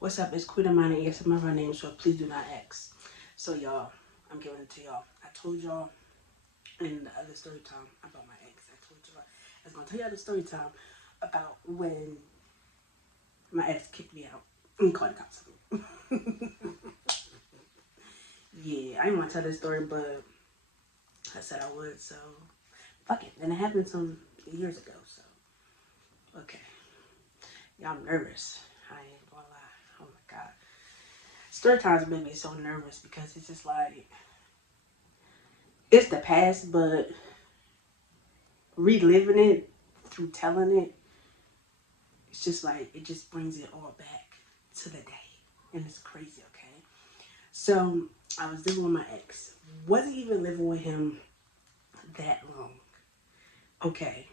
What's up? It's Queen of Mine and yes, my real name, so please do not ask. So y'all, I'm giving it to y'all. I told y'all in the other story time about my ex. I told y'all I was gonna tell y'all the story time about when my ex kicked me out and called the cops. Yeah, I didn't want to tell this story, but I said I would, so fuck it. And it happened some years ago, so okay. Yeah, I'm nervous. I ain't gonna lie. Oh my god. Story times made me so nervous because it's just like it's the past, but reliving it through telling it, it's just like it just brings it all back to the day, and it's crazy. Okay, so I was living with my ex. Wasn't even living with him that long. Okay,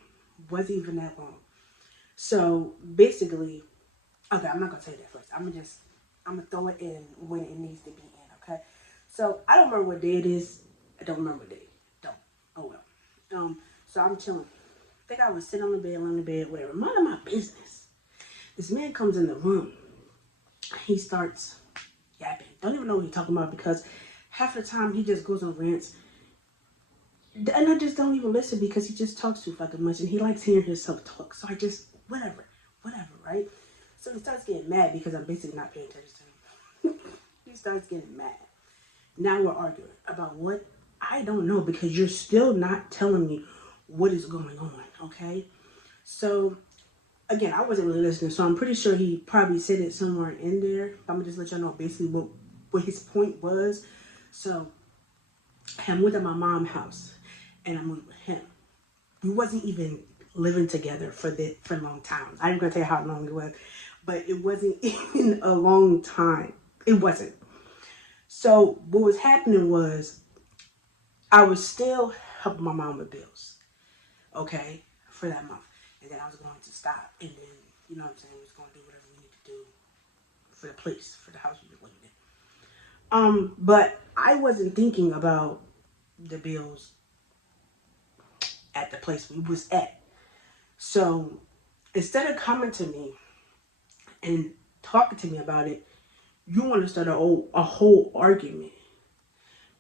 wasn't even that long. So basically, okay, I'm not gonna tell you that first. I'm gonna throw it in when it needs to be in. Okay, so I don't remember what day it is. I don't remember what day. Don't. Oh well. So I'm chilling. I think I was sitting on the bed, on the bed, whatever. Minding my business. This man comes in the room. He starts yapping. Don't even know what he's talking about because half the time he just goes on rants. And I just don't even listen because he just talks too fucking much and he likes hearing himself talk. So I just, whatever, right? So he starts getting mad because I'm basically not paying attention to him. He starts getting mad. Now we're arguing about what I don't know because you're still not telling me what is going on, okay? So again, I wasn't really listening, so I'm pretty sure he probably said it somewhere in there. I'm gonna just let y'all know basically what his point was. So I moved to my mom's house, and I moved with him. We wasn't even living together for a long time. I'm gonna tell you how long it was, but it wasn't even a long time. It wasn't. So what was happening was I was still helping my mom with bills, okay, for that month, and then I was going to stop, and then you know what I'm saying, we was going to do whatever we need to do for the place, for the house we were living in. But I wasn't thinking about the bills at the place we was at. So instead of coming to me and talking to me about it, you want to start a whole argument.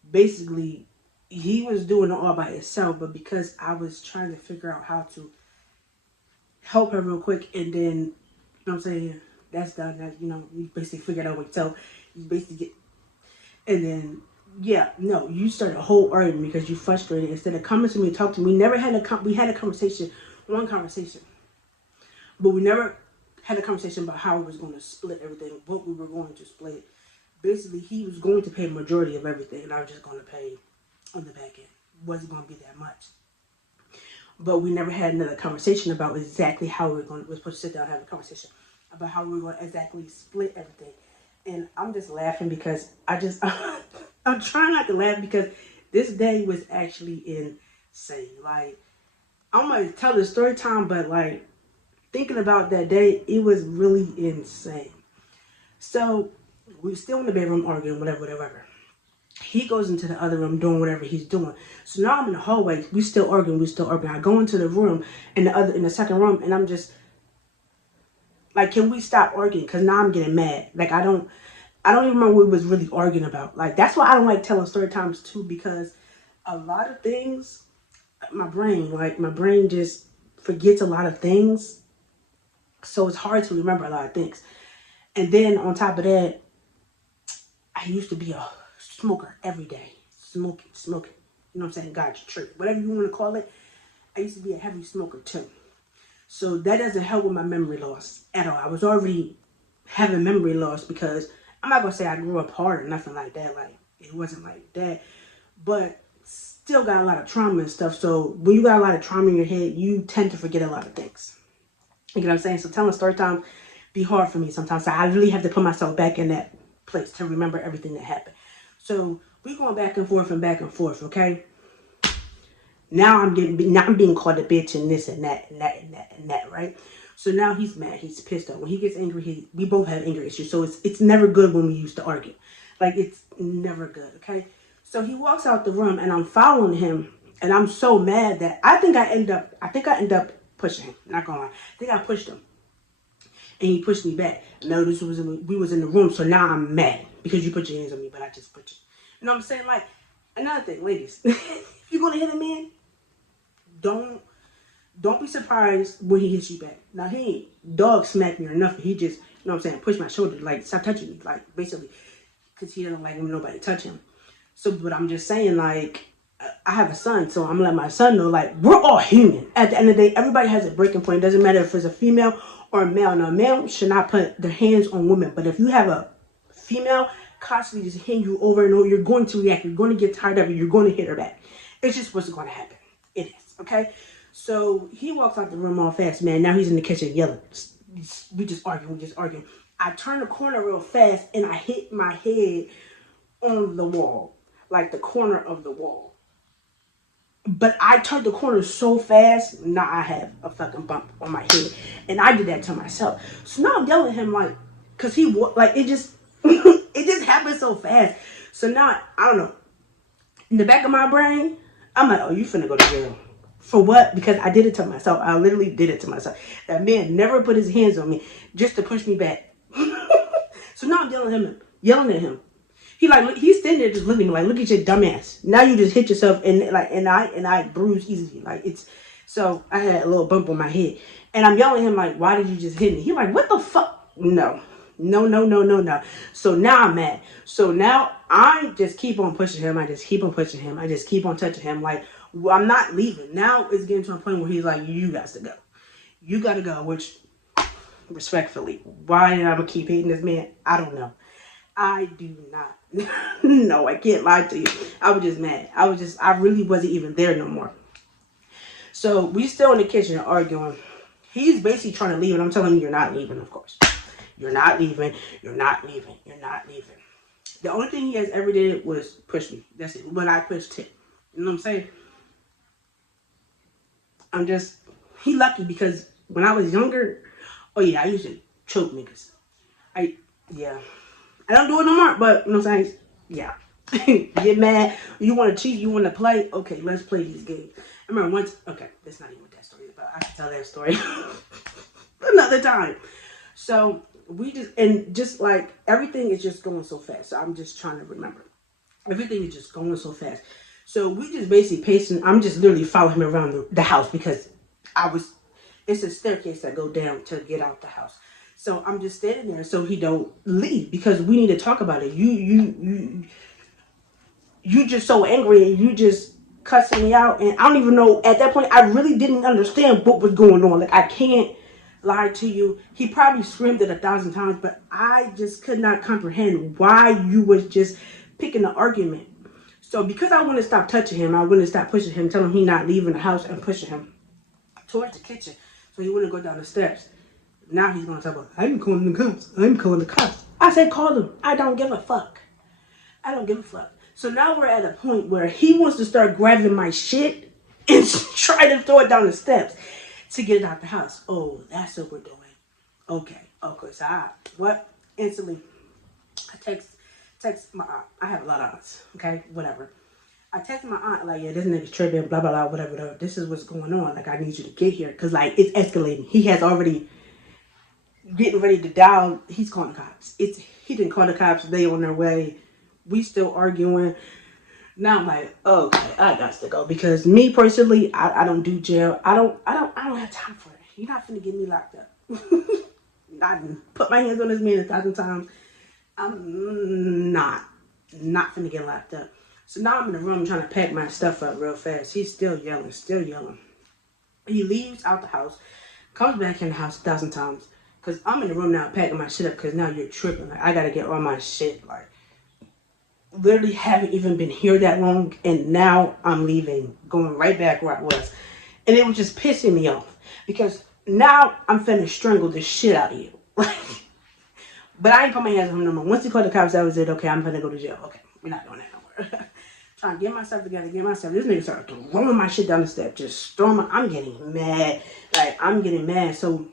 Basically, he was doing it all by himself, but because I was trying to figure out how to help her real quick, and then, you know what I'm saying, that's done, that, you know, you basically figured out what yourself, you basically get, and then, yeah, no, you started a whole argument because you frustrated. Instead of coming to me and talk to me, we never had we had a conversation, one conversation, but we never had a conversation about how we was going to split everything, what we were going to split. Basically, he was going to pay the majority of everything, and I was just going to pay on the back end. It wasn't going to be that much. But we never had another conversation about exactly how we're supposed to sit down and have a conversation about how we were going to exactly split everything. And I'm just laughing because I'm trying not to laugh because this day was actually insane. Like, I'm going to tell the story time, but like, thinking about that day, it was really insane. So, we were still in the bedroom arguing, whatever. He goes into the other room doing whatever he's doing. So now I'm in the hallway. We still arguing. I go into the room in the second room, and I'm just like, can we stop arguing? Because now I'm getting mad. Like I don't even remember what we was really arguing about. Like that's why I don't like telling story times too, because a lot of things, my brain just forgets a lot of things. So it's hard to remember a lot of things. And then on top of that, I used to be a smoker every day. Smoking. You know what I'm saying? Got your trick. Whatever you want to call it. I used to be a heavy smoker too. So that doesn't help with my memory loss at all. I was already having memory loss because I'm not going to say I grew up hard or nothing like that. Like, it wasn't like that. But still got a lot of trauma and stuff. So when you got a lot of trauma in your head, you tend to forget a lot of things. You know what I'm saying? So telling story time be hard for me sometimes. So I really have to put myself back in that place to remember everything that happened. So we going back and forth, okay? Now I'm being called a bitch and this and that, right? So now he's mad, he's pissed off. When he gets angry, we both have anger issues. So it's never good when we used to argue. Like it's never good, okay? So he walks out the room and I'm following him and I'm so mad that I think I end up pushing him. Not gonna lie. I think I pushed him. and he pushed me back. No, we was in the room, so now I'm mad because you put your hands on me, but I just put you. You know what I'm saying? Like, another thing, ladies, if you're gonna hit a man, don't be surprised when he hits you back. Now, he ain't dog smacked me or nothing. He just, you know what I'm saying, pushed my shoulder, like, stop touching me, like, basically, because he doesn't like when nobody touch him. So, but I'm just saying, like, I have a son, so I'm gonna let my son know, like, we're all human. At the end of the day, everybody has a breaking point. It doesn't matter if it's a female or a male. Now, a male should not put their hands on women, but if you have a female constantly just hitting you over and over, you're going to react. You're going to get tired of it. You're going to hit her back. It's just what's going to happen. It is, okay? So he walks out the room all fast, man. Now he's in the kitchen yelling. We just arguing. I turn the corner real fast, and I hit my head on the wall, like the corner of the wall. But I turned the corner so fast, now I have a fucking bump on my head. And I did that to myself. So now I'm yelling at him, like, because he, like, it just, it just happened so fast. So now, I don't know. In the back of my brain, I'm like, oh, you finna go to jail. For what? Because I did it to myself. I literally did it to myself. That man never put his hands on me just to push me back. So now I'm yelling at him. He's standing there just looking at me like, look at your dumb ass. Now you just hit yourself and I bruise easily. Like, it's, so I had a little bump on my head. And I'm yelling at him like, why did you just hit me? He like, what the fuck? No. So now I'm mad. So now I just keep on pushing him. I just keep on touching him. Like, I'm not leaving. Now it's getting to a point where he's like, you got to go. You got to go, which, respectfully, why am I going to keep hating this man? I don't know. I do not. No, I can't lie to you. I was just mad. I really wasn't even there no more. So we still in the kitchen arguing. He's basically trying to leave, and I'm telling him, you're not leaving, of course. You're not leaving. The only thing he has ever did was push me. That's it. When I pushed him. You know what I'm saying? He lucky because when I was younger, oh yeah, I used to choke niggas. I don't do it no more, but you know what I'm saying? Yeah. Get mad. You want to cheat? You want to play? Okay, let's play these games. I remember once, okay, that's not even what that story is about. I can tell that story another time. So just like everything is just going so fast. So I'm just trying to remember. Everything is just going so fast. So we just basically pacing. I'm just literally following him around the house because it's a staircase that go down to get out the house. So I'm just standing there so he don't leave because we need to talk about it. You just so angry and you just cussing me out. And I don't even know, at that point, I really didn't understand what was going on. Like, I can't lie to you. He probably screamed it 1,000 times, but I just could not comprehend why you was just picking the argument. So because I wouldn't stop touching him, I wouldn't stop pushing him, telling him he not leaving the house and pushing him towards the kitchen so he wouldn't go down the steps. Now he's going to talk about, I'm calling the cops. I said, call them. I don't give a fuck. So now we're at a point where he wants to start grabbing my shit and try to throw it down the steps to get it out the house. Oh, that's what we're doing. Okay. So instantly, I text my aunt. I have a lot of aunts. Okay, whatever. I texted my aunt, like, yeah, this nigga's tripping, blah, blah, blah, whatever. This is what's going on. Like, I need you to get here. Because, like, it's escalating. He has already getting ready to dial. He's calling the cops. He didn't call the cops. They on their way. We still arguing. Now I'm like, okay, I got to go. Because me, personally, I don't do jail. I don't have time for it. You're not finna get me locked up. I put my hands on this man 1,000 times. I'm not finna get locked up. So now I'm in the room trying to pack my stuff up real fast. He's still yelling. He leaves out the house, comes back in the house 1,000 times. Because I'm in the room now packing my shit up because now you're tripping. Like, I got to get all my shit. Like, literally haven't even been here that long. And now I'm leaving, going right back where I was. And it was just pissing me off. Because now I'm finna strangle the shit out of you. But I ain't put my hands on him no more. Once he called the cops, that was it. Okay, I'm finna go to jail. Okay, we're not doing that no more. Trying to get myself together, This nigga started throwing my shit down the step. Just I'm getting mad. So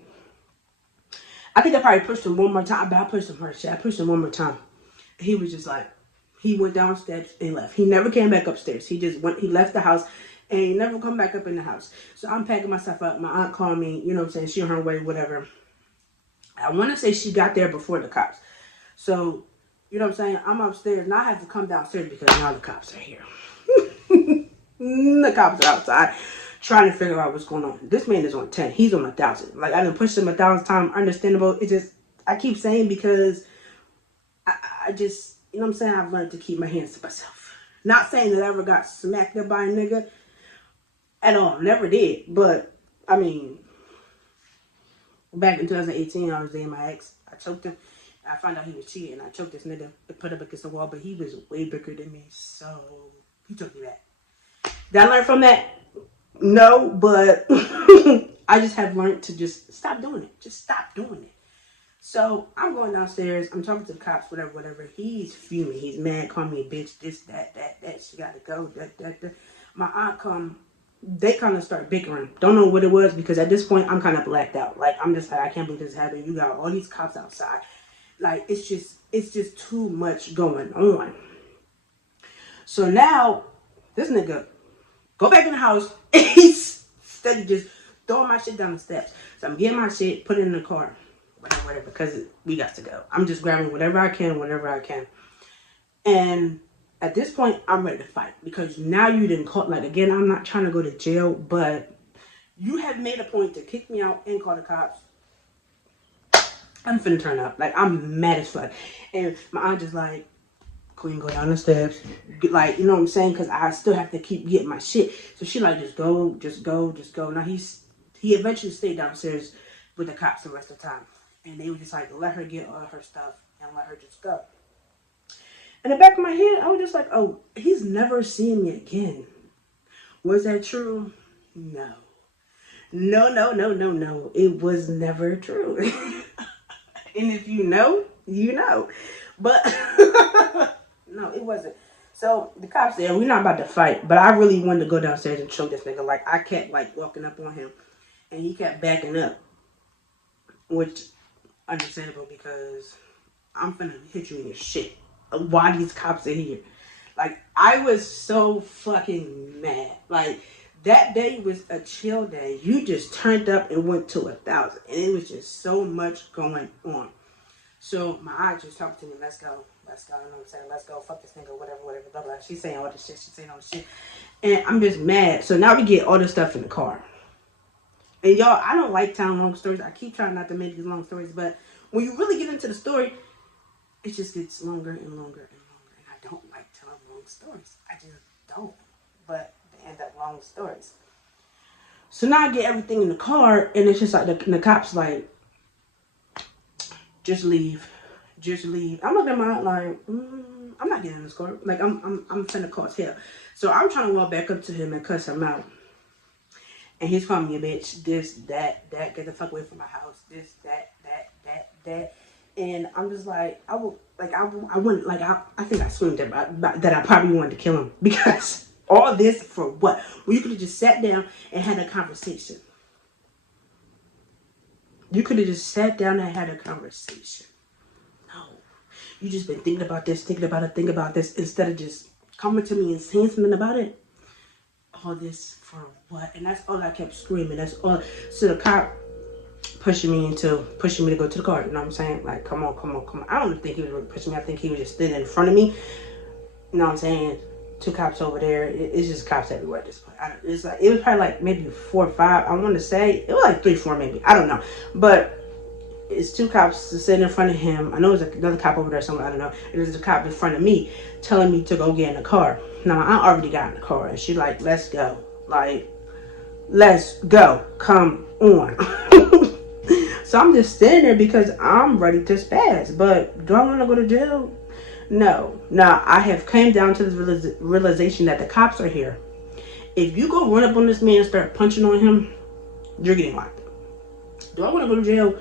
I think I probably pushed him one more time, but I pushed him hard shit. I pushed him one more time. He was just like, he went down steps and left. He never came back upstairs. He left the house and he never come back up in the house. So I'm packing myself up. My aunt called me, you know what I'm saying? She on her way, whatever. I want to say she got there before the cops. So, you know what I'm saying? I'm upstairs. Now I have to come downstairs because now the cops are here. The cops are outside trying to figure out what's going on. This man is on 10. He's on 1,000. Like, I done pushed him 1,000 times. Understandable. It just, I keep saying because I just, you know what I'm saying? I've learned to keep my hands to myself. Not saying that I ever got smacked up by a nigga at all. Never did. But, I mean, back in 2018, I was dating my ex. I choked him. I found out he was cheating. I choked this nigga. I put him against the wall, but he was way bigger than me. So, he took me back. Did I learn from that? No, but I just have learned to just stop doing it. Just stop doing it. So I'm going downstairs. I'm talking to the cops, whatever. He's fuming. He's mad. Call me a bitch. This, that. She got to go. That. My aunt come. They kind of start bickering. Don't know what it was because at this point I'm kind of blacked out. Like I'm just like I can't believe this happened. You got all these cops outside. Like it's just too much going on. So now this nigga go back in the house. And he's steady just throwing my shit down the steps. So I'm getting my shit, put it in the car. Whatever, because we got to go. I'm just grabbing whatever I can, whenever I can. And at this point, I'm ready to fight. Because now you didn't call, like, again, I'm not trying to go to jail, but you have made a point to kick me out and call the cops. I'm finna turn up. Like, I'm mad as fuck. And my aunt just like, Queen, go down the steps. Like, you know what I'm saying? Because I still have to keep getting my shit. So she like, just go. Now he eventually stayed downstairs with the cops the rest of the time. And they would just like let her get all her stuff and let her just go. In the back of my head, I was just like, oh, he's never seeing me again. Was that true? No. No. It was never true. And if you know, you know. But no, it wasn't. So the cops said, we're not about to fight. But I really wanted to go downstairs and choke this nigga. Like I kept like walking up on him. And he kept backing up. Which understandable because I'm finna hit you in your shit. Why these cops are here? Like, I was so fucking mad. Like, that day was a chill day. You just turned up and went to 1,000. And it was just so much going on. So, my aunt just talked to me, let's go. You know what I'm saying? Let's go. Fuck this nigga, whatever, blah, blah. She's saying all this shit. She's saying all this shit. And I'm just mad. So, now we get all this stuff in the car. And y'all, I don't like telling long stories. I keep trying not to make these long stories, but when you really get into the story, it just gets longer and longer and longer. And I don't like telling long stories. I just don't. But they end up long stories. So now I get everything in the car, and it's just like the cops like, just leave. I'm looking at my aunt like, I'm not getting in this car. Like I'm finna cause hell. So I'm trying to walk back up to him and cuss him out. And he's calling me a bitch, this, that, get the fuck away from my house, this, that. And I'm just like, I think I screamed that I probably wanted to kill him. Because all this for what? Well, you could have just sat down and had a conversation. You could have just sat down and had a conversation. No. You just been thinking about this, instead of just coming to me and saying something about it. All this for what? And that's all I kept screaming. That's all. So the cop pushing me to go to the car. You know what I'm saying? Like, come on. I don't think he was really pushing me. I think he was just standing in front of me. You know what I'm saying? 2 cops over there. It's just cops everywhere at this point. It's like it was probably like maybe 4 or 5. I want to say it was like 3, 4 maybe. I don't know. But it's 2 cops sitting in front of him. I know there's another cop over there somewhere. I don't know. And there's a cop in front of me telling me to go get in the car. Now, I already got in the car. And she like, let's go. Like, let's go. Come on. So I'm just sitting there because I'm ready to spaz. But do I want to go to jail? No. Now, I have came down to the realization that the cops are here. If you go run up on this man and start punching on him, you're getting locked up. Do I want to go to jail?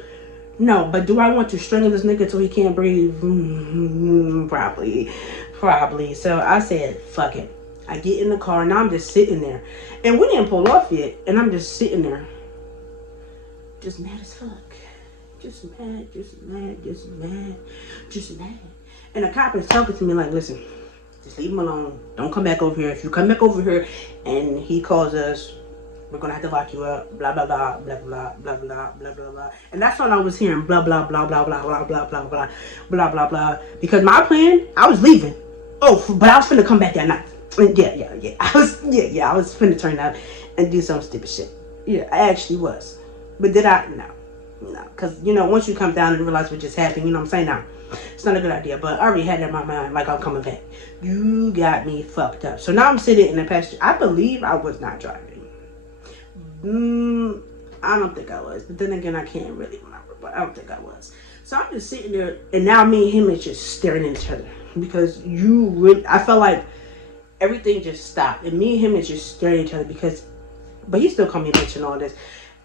No, but do I want to strangle this nigga till he can't breathe? Probably. So I said, fuck it. I get in the car, and now I'm just sitting there. And we didn't pull off yet, and I'm just sitting there. Just mad as fuck. Just mad. And the cop is talking to me like, listen, just leave him alone. Don't come back over here. If you come back over here and he calls us, we're gonna have to lock you up, blah blah blah blah blah blah blah blah blah blah. And that's when I was hearing blah blah blah blah blah blah blah blah blah blah blah blah. Because my plan, I was leaving. Oh, but I was finna come back that night. Yeah. I was finna turn out and do some stupid shit. Yeah, I actually was. But did I? No. Because, once you come down and realize what just happened, I'm saying? No. It's not a good idea. But I already had it in my mind, like I'm coming back. You got me fucked up. So now I'm sitting in the passenger. I believe I was not driving. I don't think I was. But then again, I can't really remember. But I don't think I was. So I'm just sitting there. And now me and him is just staring at each other. Because I felt like everything just stopped. And me and him is just staring at each other but he still called me a bitch and all this.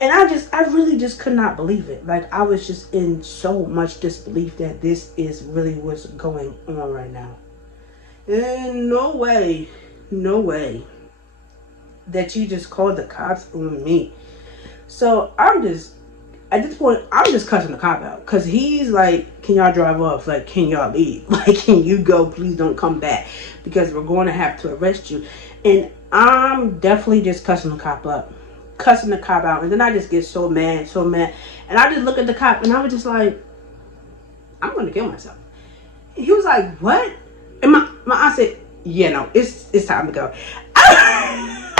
And I really just could not believe it. Like, I was just in so much disbelief that this is really what's going on right now. And no way that you just called the cops on me. So at this point, I'm just cussing the cop out. Because he's like, can y'all drive off? Like, can y'all leave? Like, can you go? Please don't come back. Because we're going to have to arrest you. And I'm definitely just cussing the cop up. Cussing the cop out. And then I just get so mad. And I just look at the cop and I was just like, I'm going to kill myself. And he was like, what? And my aunt said, yeah, no, it's time to go. I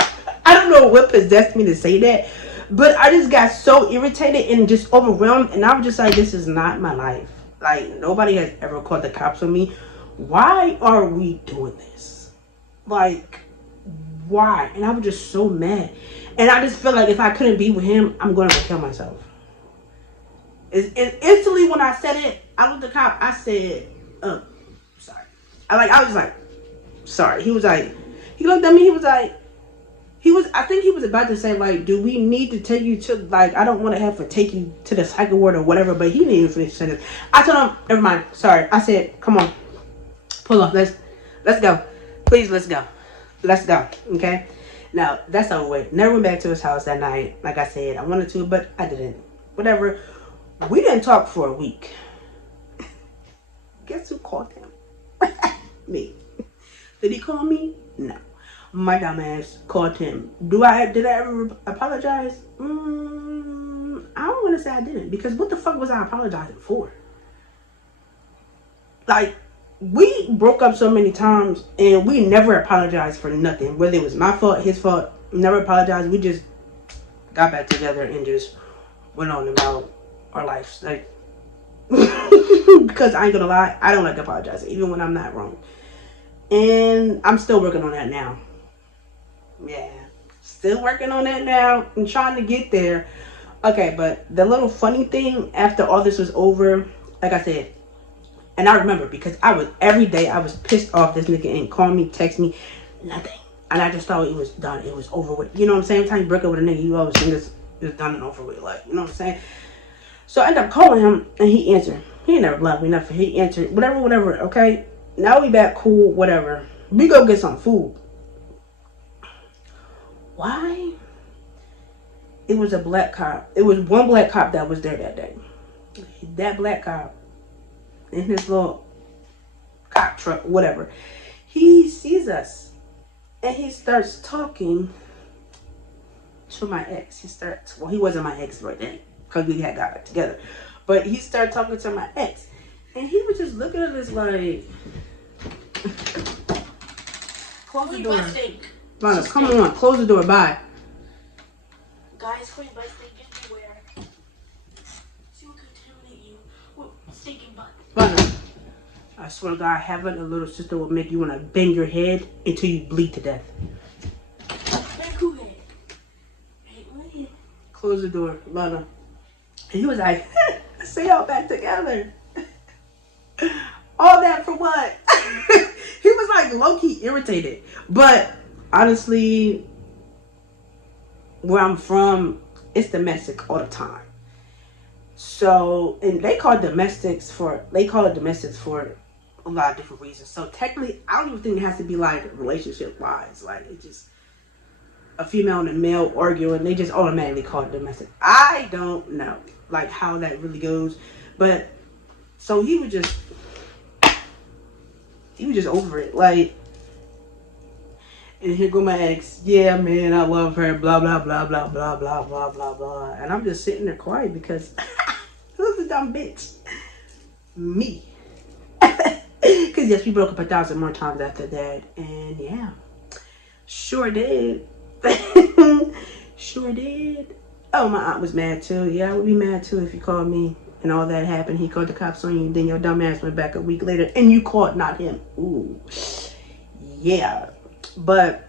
don't know what possessed me to say that. But I just got so irritated and just overwhelmed. And I was just like, this is not my life. Like, nobody has ever called the cops on me. Why are we doing this? Like, why? And I was just so mad. And I just feel like if I couldn't be with him, I'm going to kill myself. And instantly when I said it, I looked at the cop. I said, oh, sorry. I was like, sorry. He was like, he looked at me. He was like, I think he was about to say, like, do we need to take you to, like, I don't want to have to take you to the psych ward or whatever, but he didn't even finish the sentence. I told him, never mind. Sorry. I said, come on. Pull off. Let's go. Please, let's go. Let's go. Okay? Now, that's over with. Never went back to his house that night. Like I said, I wanted to, but I didn't. Whatever. We didn't talk for a week. Guess who called him? Me. Did he call me? No. My dumb ass called him. Did I ever apologize? I don't want to say I didn't. Because what the fuck was I apologizing for? Like, we broke up so many times and we never apologized for nothing. Whether it was my fault, his fault, never apologized. We just got back together and just went on about our lives. Like, because I ain't gonna lie, I don't like apologizing, even when I'm not wrong. And I'm still working on that now. Yeah, still working on that now. I'm trying to get there. Okay, but the little funny thing after all this was over, like I said, and I remember because every day I was pissed off this nigga ain't call me, text me, nothing. And I just thought it was done. It was over with. You know what I'm saying? Every time you break up with a nigga, you always think it's done and over with. Like, you know what I'm saying? So I ended up calling him and he answered. He ain't never loved me nothing. He answered, whatever, okay? Now we back, cool, whatever. We go get some food. Why? It was a black cop. It was one black cop that was there that day. That black cop in his little cop truck, whatever. He sees us and he starts talking to my ex. He wasn't my ex right then because we had got back together. But he started talking to my ex. And he was just looking at us like, close the door. Lana, come on, close the door, bye. Guys, clean butt stink everywhere. See what contaminate you. What stinking butt. Lana, I swear to God, having a little sister will make you want to bang your head until you bleed to death. Bang who head? Hey, close the door, Lana. And he was like, I see y'all back together. All that for what? He was like low-key irritated. But honestly, where I'm from, it's domestic all the time. So, and they call it domestics for a lot of different reasons. So technically, I don't even think it has to be like relationship-wise. Like, it's just a female and a male arguing, they just automatically call it domestic. I don't know, like, how that really goes. But, so he was just over it. Like, And here go my ex. Yeah, man, I love her. Blah, blah, blah, blah, blah, blah, blah, blah, blah. And I'm just sitting there quiet because who's the dumb bitch? Me. Because, yes, we broke up 1,000 more times after that. And, yeah. Sure did. Sure did. Oh, my aunt was mad, too. Yeah, I would be mad, too, if you called me and all that happened. He called the cops on you. Then your dumb ass went back a week later. And you called, not him. Ooh. Yeah. But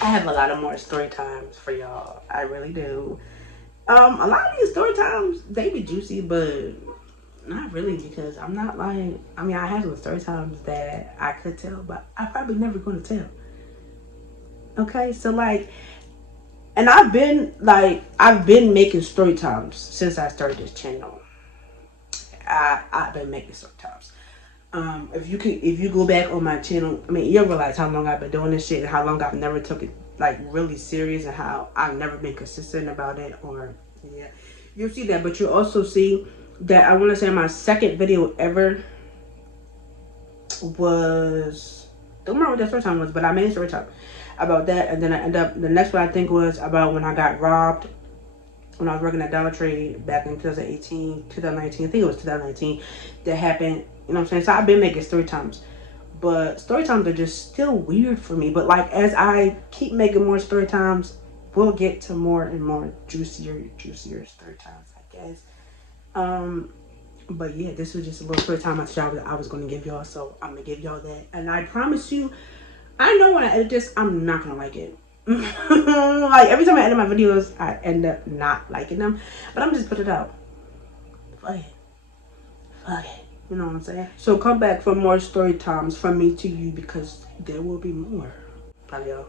I have a lot of more story times for y'all. I really do. A lot of these story times, they be juicy, but not really, because I'm not like, I mean, I have some story times that I could tell, but I probably never going to tell. Okay, so like, and I've been making story times since I started this channel. I've been making story times. If you go back on my channel, I mean, you'll realize how long I've been doing this shit and how long I've never took it like really serious and how I've never been consistent about it. Or yeah, you'll see that, but you'll also see that I want to say my second video ever was, don't remember what that story time was, but I made a story time about that, and then I end up the next one I think was about when I got robbed when I was working at Dollar Tree back in 2018, 2019. I think it was 2019 that happened. You know what I'm saying? So I've been making story times. But story times are just still weird for me. But like as I keep making more story times, we'll get to more and more juicier story times, I guess. But yeah, this was just a little story time I was gonna give y'all, so I'm gonna give y'all that. And I promise you, I know when I edit this, I'm not gonna like it. Like every time I edit my videos, I end up not liking them. But I'm just put it out. Fuck it. Fuck it. You know what I'm saying? So come back for more story times from me to you, because there will be more. Bye, y'all.